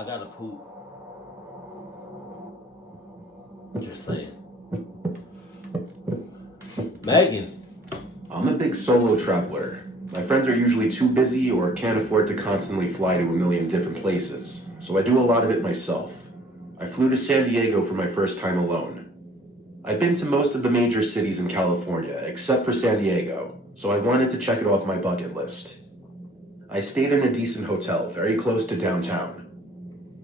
I gotta poop. Just saying. Megan. I'm a big solo traveler. My friends are usually too busy or can't afford to constantly fly to a million different places, so I do a lot of it myself. I flew to San Diego for my first time alone. I've been to most of the major cities in California, except for San Diego, so I wanted to check it off my bucket list. I stayed in a decent hotel, very close to downtown.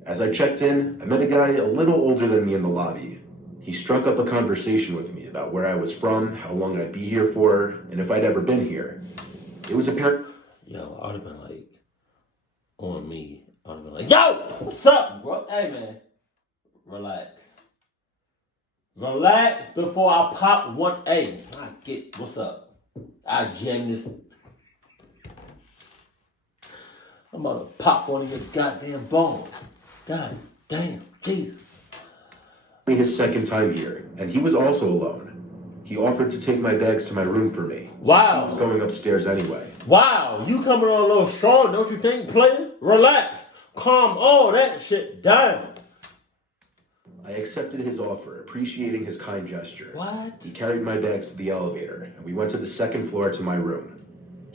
As I checked in, I met a guy a little older than me in the lobby. He struck up a conversation with me about where I was from, how long I'd be here for, and if I'd ever been here. It was apparent. Yo, I would have been like, on me. I would have been like, yo, what's up, bro? Hey, man. Relax. Relax before I pop one. Hey, I get, what's up? I jam this. I'm about to pop one of your goddamn balls. God damn, Jesus. His second time here, and he was also alone. He offered to take my bags to my room for me. Wow. I was going upstairs anyway. Wow, you coming on a little strong, don't you think, player? Relax. Calm all that shit down. I accepted his offer, appreciating his kind gesture. What? He carried my bags to the elevator, and we went to the second floor to my room.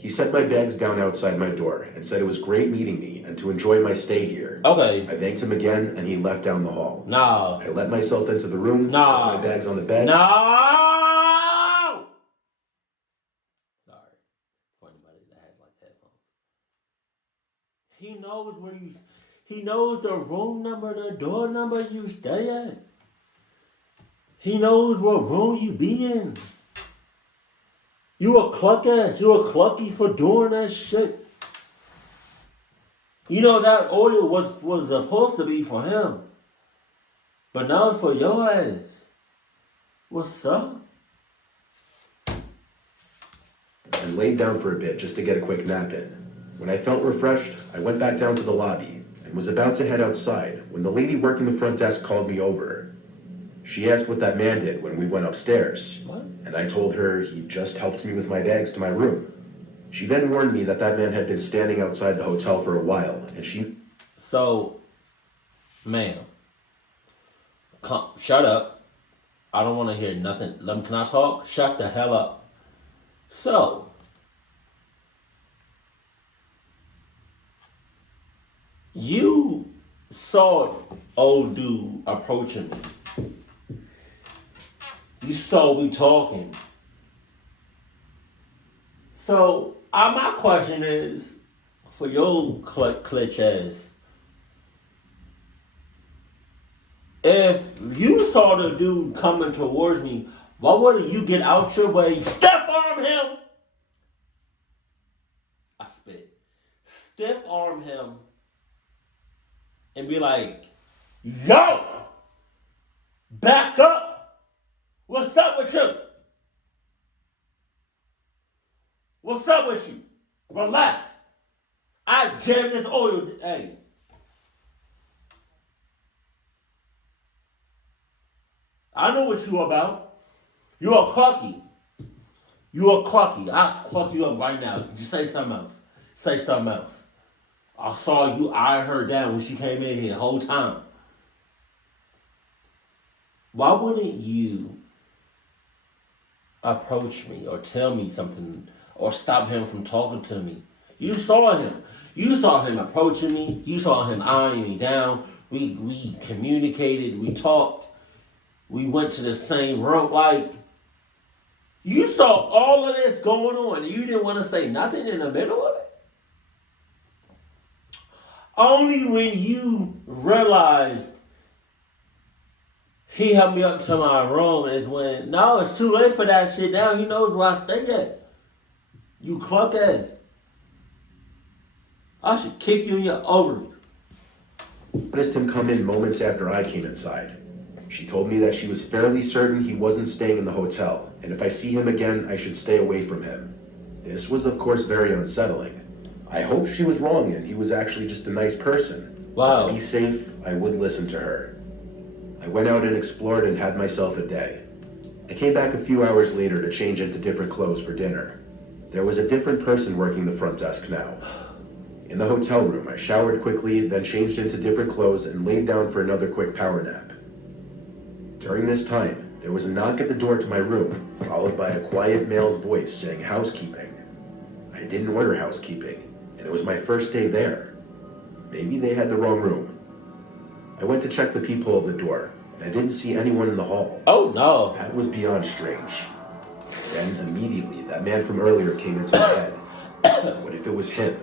He set my bags down outside my door and said it was great meeting me and to enjoy my stay here. Okay. I thanked him again, and he left down the hall. No. I let myself into the room, No. set my bags on the bed. No! Sorry. For anybody that has like headphones. He knows where you... He knows the room number, the door number you stay at. He knows what room you be in. You a cluck ass. You a clucky for doing that shit. You know that oil was supposed to be for him. But now it's for your ass. What's up? I laid down for a bit just to get a quick nap in. When I felt refreshed, I went back down to the lobby and was about to head outside when the lady working the front desk called me over. She asked what that man did when we went upstairs. What? And I told her he just helped me with my bags to my room. She then warned me that that man had been standing outside the hotel for a while, and she... So, ma'am, shut up. I don't want to hear nothing. Can I talk? Shut the hell up. So, you saw old dude approaching me. You saw we talking. So, my question is, for your clutch ass, if you saw the dude coming towards me, why wouldn't you get out your way, stiff arm him? I spit. Stiff arm him and be like, yo, back up. What's up with you? What's up with you? Relax. I jam this oil. Hey. I know what you about. You are clucky. You are clucky. I'll cluck you up right now. Just say something else. Say something else. I saw you eyeing her down when she came in here the whole time. Why wouldn't you approach me or tell me something or stop him from talking to me? You saw him. You saw him approaching me. You saw him eyeing me down. We communicated. We talked. We went to the same room. Like, you saw all of this going on and you didn't want to say nothing in the middle of it? Only when you realized he helped me up to my room is when, no, it's too late for that shit now. He knows where I stay at. You cluck ass. I should kick you in your ovaries. I noticed him come in moments after I came inside. She told me that she was fairly certain he wasn't staying in the hotel, and if I see him again, I should stay away from him. This was, of course, very unsettling. I hoped she was wrong and he was actually just a nice person. Wow. To be safe, I would listen to her. I went out and explored and had myself a day. I came back a few hours later to change into different clothes for dinner. There was a different person working the front desk now. In the hotel room, I showered quickly, then changed into different clothes and laid down for another quick power nap. During this time, there was a knock at the door to my room, followed by a quiet male's voice saying housekeeping. I didn't order housekeeping, and it was my first day there. Maybe they had the wrong room. I went to check the peephole of the door, and I didn't see anyone in the hall. Oh no. That was beyond strange. Then, immediately, that man from earlier came into my head. What if it was him?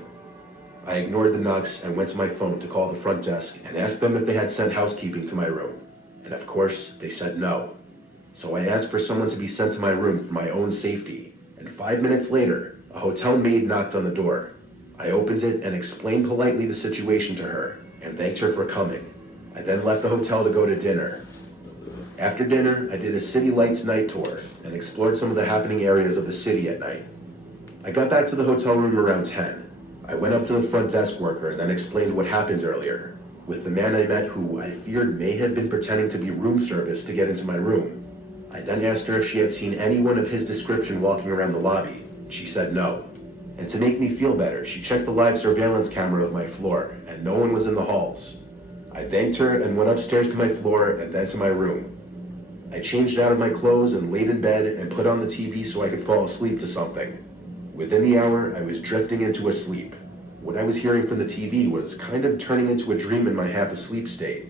I ignored the knocks and went to my phone to call the front desk and asked them if they had sent housekeeping to my room. And of course, they said no. So I asked for someone to be sent to my room for my own safety. And 5 minutes later, a hotel maid knocked on the door. I opened it and explained politely the situation to her and thanked her for coming. I then left the hotel to go to dinner. After dinner, I did a city lights night tour and explored some of the happening areas of the city at night. I got back to the hotel room around 10. I went up to the front desk worker and then explained what happened earlier, with the man I met who I feared may have been pretending to be room service to get into my room. I then asked her if she had seen anyone of his description walking around the lobby. She said no. And to make me feel better, she checked the live surveillance camera of my floor, and no one was in the halls. I thanked her and went upstairs to my floor and then to my room. I changed out of my clothes and laid in bed and put on the TV so I could fall asleep to something. Within the hour, I was drifting into a sleep. What I was hearing from the TV was kind of turning into a dream in my half-asleep state.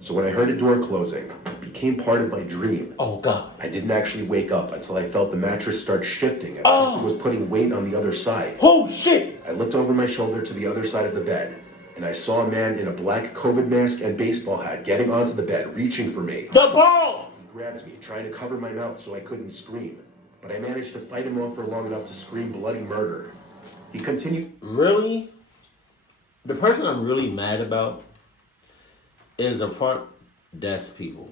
So when I heard a door closing, it became part of my dream. Oh God. I didn't actually wake up until I felt the mattress start shifting as something was putting weight on the other side. Oh shit! I looked over my shoulder to the other side of the bed, and I saw a man in a black COVID mask and baseball hat getting onto the bed, reaching for me. The ball! He grabbed me, trying to cover my mouth so I couldn't scream, but I managed to fight him off for long enough to scream bloody murder. He continued. Really? The person I'm really mad about is the front desk people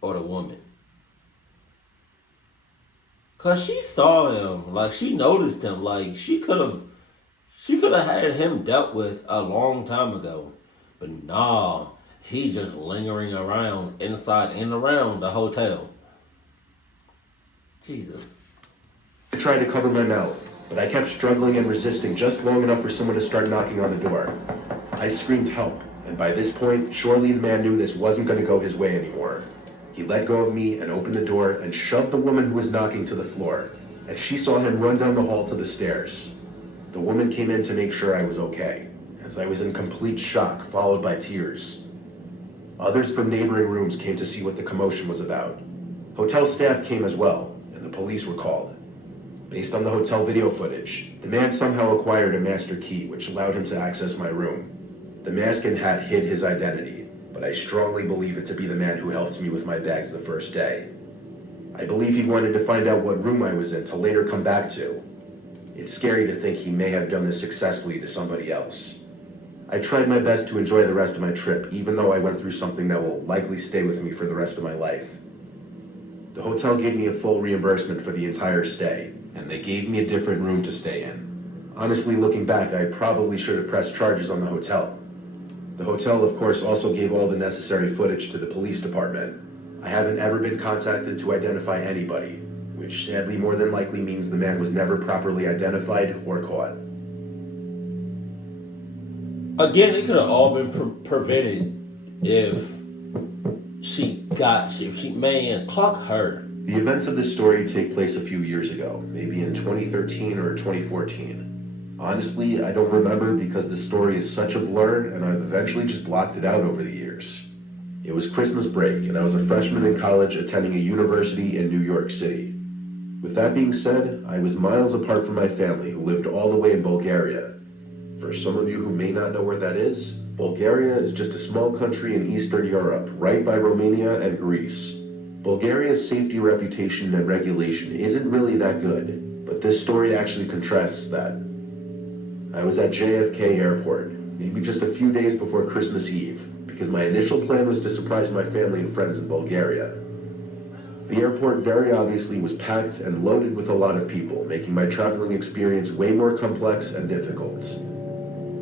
or the woman. Cause she saw him, like she noticed him, like she could have had him dealt with a long time ago. But nah, he's just lingering around inside and around the hotel. Jesus. I tried to cover my mouth, but I kept struggling and resisting just long enough for someone to start knocking on the door. I screamed help, and by this point, surely the man knew this wasn't going to go his way anymore. He let go of me and opened the door and shoved the woman who was knocking to the floor, and she saw him run down the hall to the stairs. The woman came in to make sure I was okay, as I was in complete shock, followed by tears. Others from neighboring rooms came to see what the commotion was about. Hotel staff came as well, and the police were called. Based on the hotel video footage, the man somehow acquired a master key which allowed him to access my room. The mask and hat hid his identity, but I strongly believe it to be the man who helped me with my bags the first day. I believe he wanted to find out what room I was in to later come back to. It's scary to think he may have done this successfully to somebody else. I tried my best to enjoy the rest of my trip, even though I went through something that will likely stay with me for the rest of my life. The hotel gave me a full reimbursement for the entire stay, and they gave me a different room to stay in. Honestly, looking back, I probably should have pressed charges on the hotel. The hotel, of course, also gave all the necessary footage to the police department. I haven't ever been contacted to identify anybody, which sadly more than likely means the man was never properly identified or caught. Again, it could have all been prevented if man, clock her. The events of this story take place a few years ago, maybe in 2013 or 2014. Honestly, I don't remember because the story is such a blur and I've eventually just blocked it out over the years. It was Christmas break and I was a freshman in college attending a university in New York City. With that being said, I was miles apart from my family who lived all the way in Bulgaria. For some of you who may not know where that is, Bulgaria is just a small country in Eastern Europe, right by Romania and Greece. Bulgaria's safety reputation and regulation isn't really that good, but this story actually contrasts that. I was at JFK Airport, maybe just a few days before Christmas Eve, because my initial plan was to surprise my family and friends in Bulgaria. The airport very obviously was packed and loaded with a lot of people, making my traveling experience way more complex and difficult.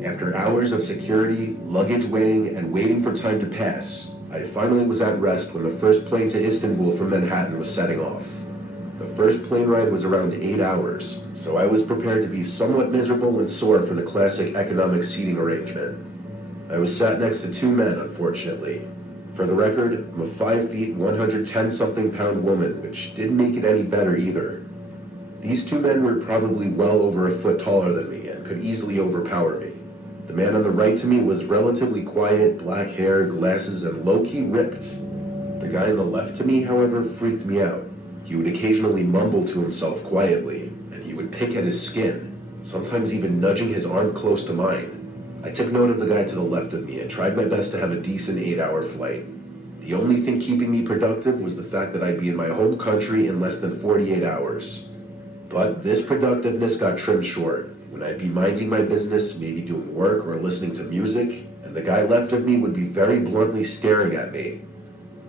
After hours of security, luggage weighing, and waiting for time to pass, I finally was at rest when the first plane to Istanbul from Manhattan was setting off. The first plane ride was around 8 hours, so I was prepared to be somewhat miserable and sore for the classic economic seating arrangement. I was sat next to two men, unfortunately. For the record, I'm a 5 feet, 110 something pound woman, which didn't make it any better either. These two men were probably well over a foot taller than me and could easily overpower me. The man on the right to me was relatively quiet, black hair, glasses, and low-key ripped. The guy on the left to me, however, freaked me out. He would occasionally mumble to himself quietly, and he would pick at his skin, sometimes even nudging his arm close to mine. I took note of the guy to the left of me and tried my best to have a decent 8-hour flight. The only thing keeping me productive was the fact that I'd be in my home country in less than 48 hours. But this productiveness got trimmed short when I'd be minding my business, maybe doing work or listening to music, and the guy left of me would be very bluntly staring at me.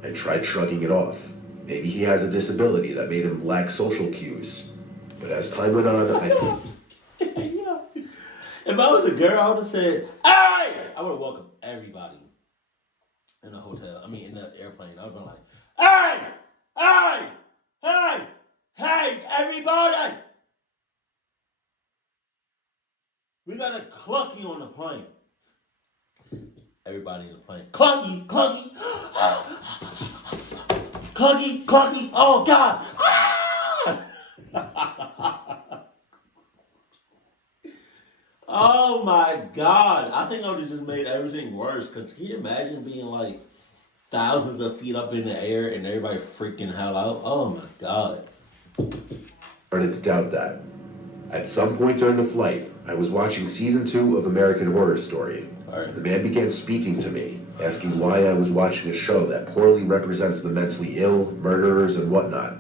I tried shrugging it off. Maybe he has a disability that made him lack social cues. But as time went on, Yeah. If I was a girl, I would have said, "Hey!" I would have welcomed everybody in the hotel. I mean, in the airplane. I would have been like, "Hey! Hey! Hey! Hey, everybody! We got a clucky on the plane." Everybody in the plane. Clucky! Clucky! Clucky! Clucky! Oh, God! Oh, my God. I think I would have just made everything worse. Because can you imagine being like thousands of feet up in the air and everybody freaking hell out? Oh, my God. started to doubt that. At some point during the flight, I was watching season 2 of American Horror Story. Right. The man began speaking to me, asking why I was watching a show that poorly represents the mentally ill, murderers, and whatnot.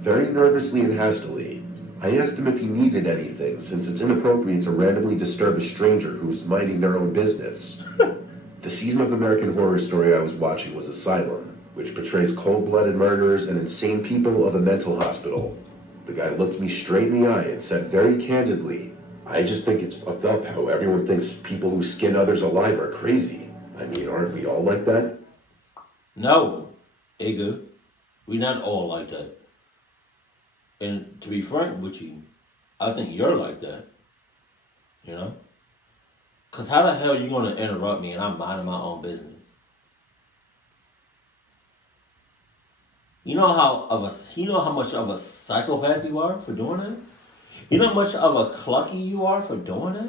Very nervously and hastily, I asked him if he needed anything, since it's inappropriate to randomly disturb a stranger who's minding their own business. The season of American Horror Story I was watching was Asylum, which portrays cold-blooded murderers and insane people of a mental hospital. The guy looked me straight in the eye and said very candidly, "I just think it's fucked up how everyone thinks people who skin others alive are crazy. I mean, aren't we all like that?" No, Igor. We're not all like that. And to be frank with you, I think you're like that. You know? Because how the hell are you going to interrupt me and I'm minding my own business? You know how much of a psychopath you are for doing that? You know how much of a clucky you are for doing that?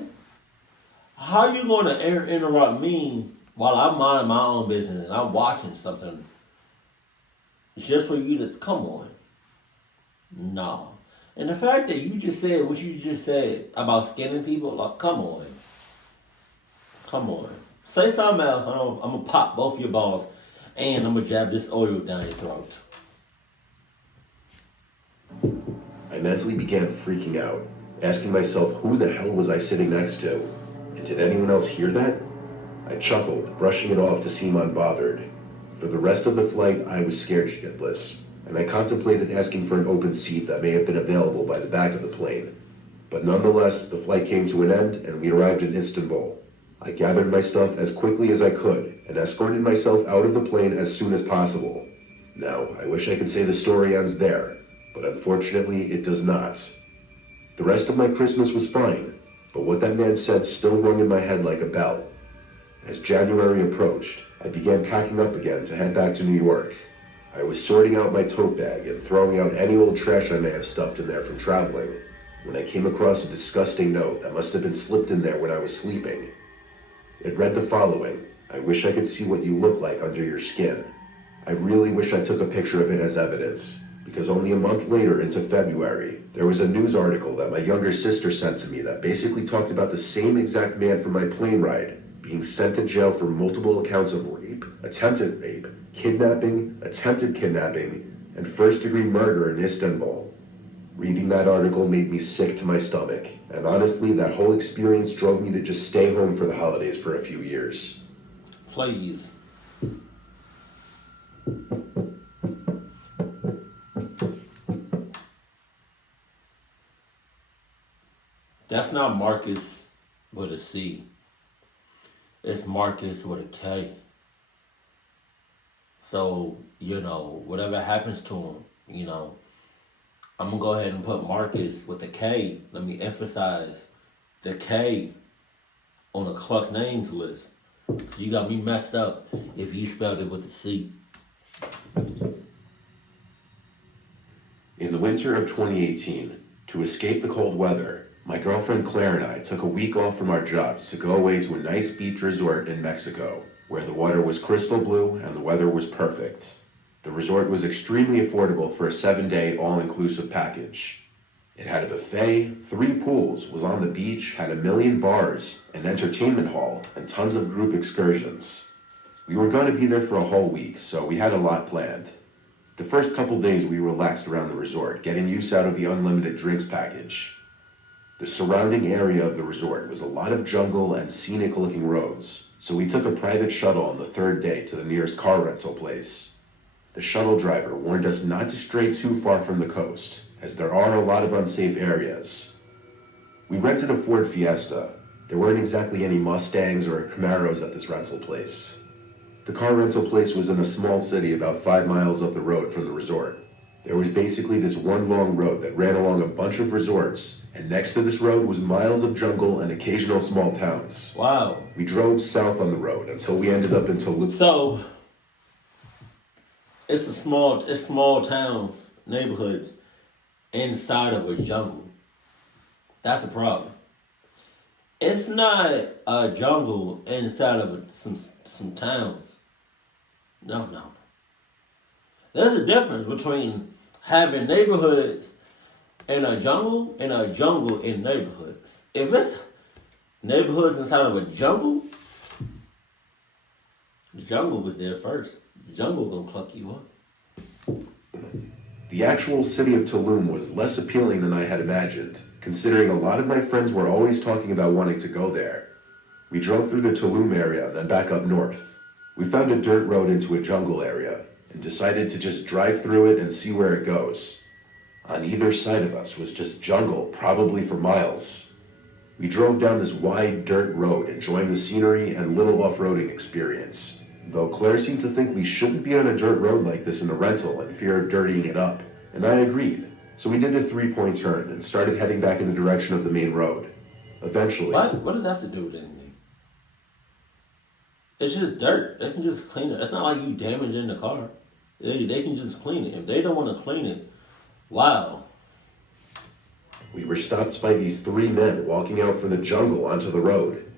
How are you going to interrupt me while I'm minding my own business and I'm watching something just for you to come on? No. And the fact that you just said what you just said about skinning people, like, come on. Come on. Say something else. I'm going to pop both your balls and I'm going to jab this oil down your throat. I mentally began freaking out, asking myself who the hell was I sitting next to? And did anyone else hear that? I chuckled, brushing it off to seem unbothered. For the rest of the flight, I was scared shitless, and I contemplated asking for an open seat that may have been available by the back of the plane. But nonetheless, the flight came to an end, and we arrived in Istanbul. I gathered my stuff as quickly as I could, and escorted myself out of the plane as soon as possible. Now, I wish I could say the story ends there, but unfortunately, it does not. The rest of my Christmas was fine, but what that man said still rung in my head like a bell. As January approached, I began packing up again to head back to New York. I was sorting out my tote bag and throwing out any old trash I may have stuffed in there from traveling, when I came across a disgusting note that must have been slipped in there when I was sleeping. It read the following: "I wish I could see what you look like under your skin. I really wish I took a picture of it as evidence, because only a month later into February, there was a news article that my younger sister sent to me that basically talked about the same exact man from my plane ride being sent to jail for multiple accounts of rape, attempted rape, kidnapping, attempted kidnapping, and first-degree murder in Istanbul." Reading that article made me sick to my stomach, and honestly, that whole experience drove me to just stay home for the holidays for a few years. Please. That's not Marcus with a C. It's Marcus with a K. So, whatever happens to him, I'm gonna go ahead and put Marcus with a K. Let me emphasize the K on the Cluck names list. You got me messed up if you spelled it with a C. In the winter of 2018, to escape the cold weather, my girlfriend Claire and I took a week off from our jobs to go away to a nice beach resort in Mexico, where the water was crystal blue and the weather was perfect. The resort was extremely affordable for a 7-day all-inclusive package. It had a buffet, 3 pools, was on the beach, had 1 million bars, an entertainment hall, and tons of group excursions. We were going to be there for a whole week, so we had a lot planned. The first couple days we relaxed around the resort, getting use out of the unlimited drinks package. The surrounding area of the resort was a lot of jungle and scenic looking roads, so we took a private shuttle on the 3rd day to the nearest car rental place. The shuttle driver warned us not to stray too far from the coast, as there are a lot of unsafe areas. We rented a Ford Fiesta. There weren't exactly any Mustangs or Camaros at this rental place. The car rental place was in a small city about 5 miles up the road from the resort. There was basically this one long road that ran along a bunch of resorts, and next to this road was miles of jungle and occasional small towns. Wow. We drove south on the road until we ended up in Toulouse. So it's small towns, neighborhoods inside of a jungle. That's a problem. It's not a jungle inside of some towns. No. There's a difference between having neighborhoods in a jungle and a jungle in neighborhoods. If it's neighborhoods inside of a jungle, the jungle was there first. The jungle gonna cluck you up. The actual city of Tulum was less appealing than I had imagined, considering a lot of my friends were always talking about wanting to go there. We drove through the Tulum area, then back up north. We found a dirt road into a jungle area, and decided to just drive through it and see where it goes. On either side of us was just jungle, probably for miles. We drove down this wide dirt road, enjoying the scenery and little off-roading experience, though Claire seemed to think we shouldn't be on a dirt road like this in a rental in fear of dirtying it up, and I agreed. So we did a 3-point turn and started heading back in the direction of the main road. Eventually... What does that have to do with anything? It's just dirt. They can just clean it. It's not like you damaging the car. They can just clean it. If they don't want to clean it, wow. We were stopped by these 3 men walking out from the jungle onto the road.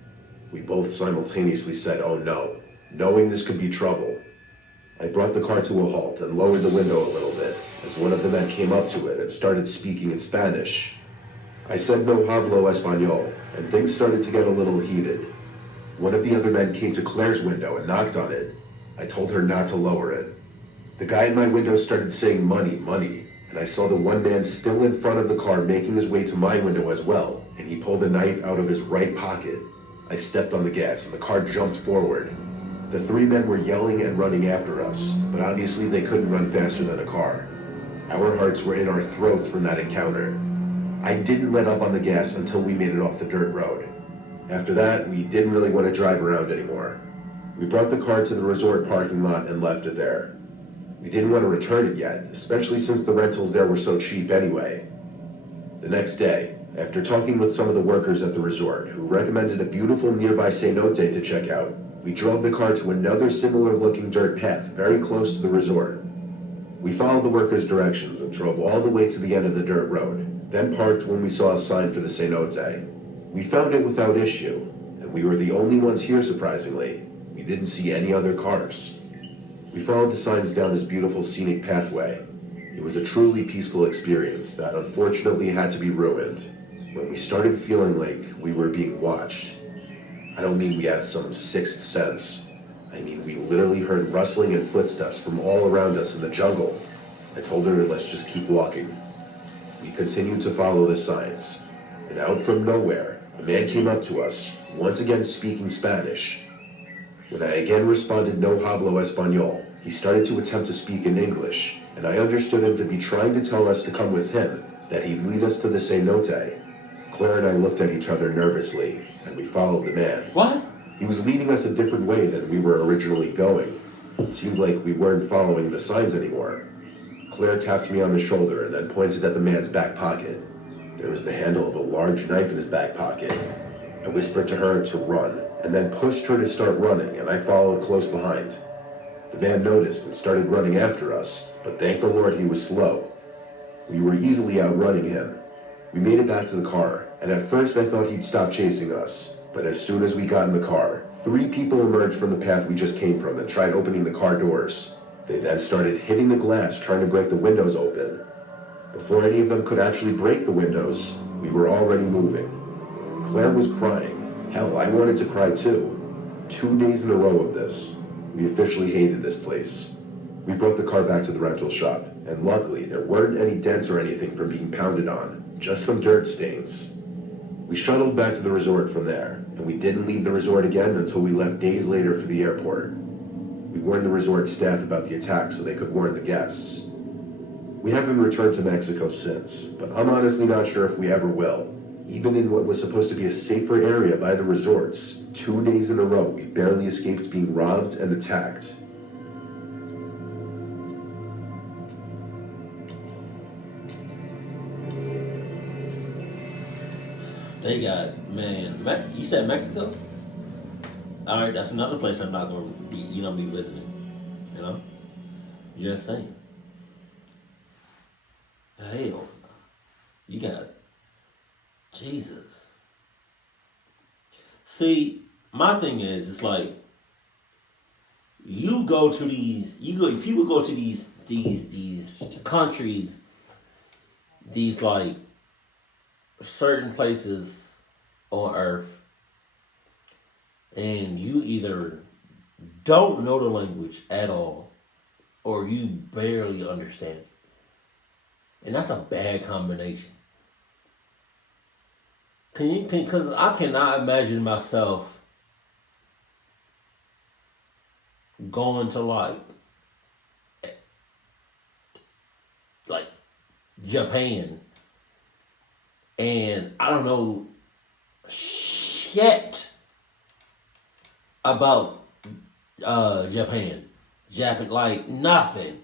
We both simultaneously said, "Oh no," knowing this could be trouble. I brought the car to a halt and lowered the window a little bit as one of the men came up to it and started speaking in Spanish. I said no hablo español, and things started to get a little heated. One of the other men came to Claire's window and knocked on it. I told her not to lower it. The guy in my window started saying money, money, and I saw the one man still in front of the car making his way to my window as well, and he pulled a knife out of his right pocket. I stepped on the gas and the car jumped forward. The 3 men were yelling and running after us, but obviously they couldn't run faster than a car. Our hearts were in our throats from that encounter. I didn't let up on the gas until we made it off the dirt road. After that, we didn't really want to drive around anymore. We brought the car to the resort parking lot and left it there. We didn't want to return it yet, especially since the rentals there were so cheap anyway. The next day, after talking with some of the workers at the resort, who recommended a beautiful nearby cenote to check out, we drove the car to another similar-looking dirt path very close to the resort. We followed the workers' directions and drove all the way to the end of the dirt road, then parked when we saw a sign for the cenote. We found it without issue, and we were the only ones here, surprisingly. We didn't see any other cars. We followed the signs down this beautiful scenic pathway. It was a truly peaceful experience that unfortunately had to be ruined when we started feeling like we were being watched. I don't mean we had some sixth sense. I mean we literally heard rustling and footsteps from all around us in the jungle. I told her, let's just keep walking. We continued to follow the signs, and out from nowhere, a man came up to us, once again speaking Spanish. When I again responded no hablo español, he started to attempt to speak in English, and I understood him to be trying to tell us to come with him, that he'd lead us to the cenote. Claire and I looked at each other nervously, and we followed the man. What? He was leading us a different way than we were originally going. It seemed like we weren't following the signs anymore. Claire tapped me on the shoulder and then pointed at the man's back pocket. There was the handle of a large knife in his back pocket. I whispered to her to run, and then pushed her to start running, and I followed close behind. The man noticed and started running after us, but thank the Lord he was slow. We were easily outrunning him. We made it back to the car, and at first I thought he'd stop chasing us. But as soon as we got in the car, 3 people emerged from the path we just came from and tried opening the car doors. They then started hitting the glass, trying to break the windows open. Before any of them could actually break the windows, we were already moving. Claire was crying. Hell, I wanted to cry too. 2 days in a row of this. We officially hated this place. We brought the car back to the rental shop, and luckily there weren't any dents or anything from being pounded on, just some dirt stains. We shuttled back to the resort from there, and we didn't leave the resort again until we left days later for the airport. We warned the resort staff about the attack so they could warn the guests. We haven't returned to Mexico since, but I'm honestly not sure if we ever will. Even in what was supposed to be a safer area by the resorts, 2 days in a row we barely escaped being robbed and attacked. They got, man, you said Mexico? All right, that's another place I'm not going to be visiting. You know? Just saying. Hell, you got, Jesus. See, my thing is, it's like, people go to these countries, these like certain places on earth, and you either don't know the language at all or you barely understand it. And that's a bad combination. Because I cannot imagine myself going to like Japan, and I don't know shit about Japan, like nothing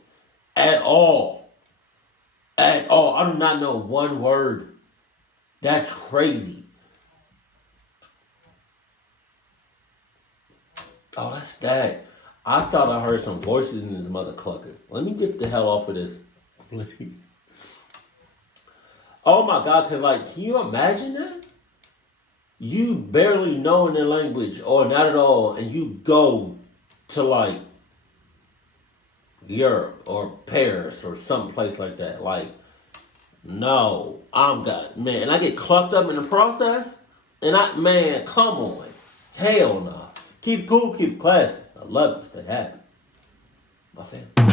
at all. At all. I do not know one word. That's crazy. Oh, that's that. I thought I heard some voices in this mother clucker. Let me get the hell off of this. Oh my God, because like, can you imagine that? You barely knowing the language or not at all, and you go to like Europe or Paris or some place like that. Like, no, man, and I get clucked up in the process, and man, come on. Hell no. Keep cool, keep classy. I love you, stay happy. My family.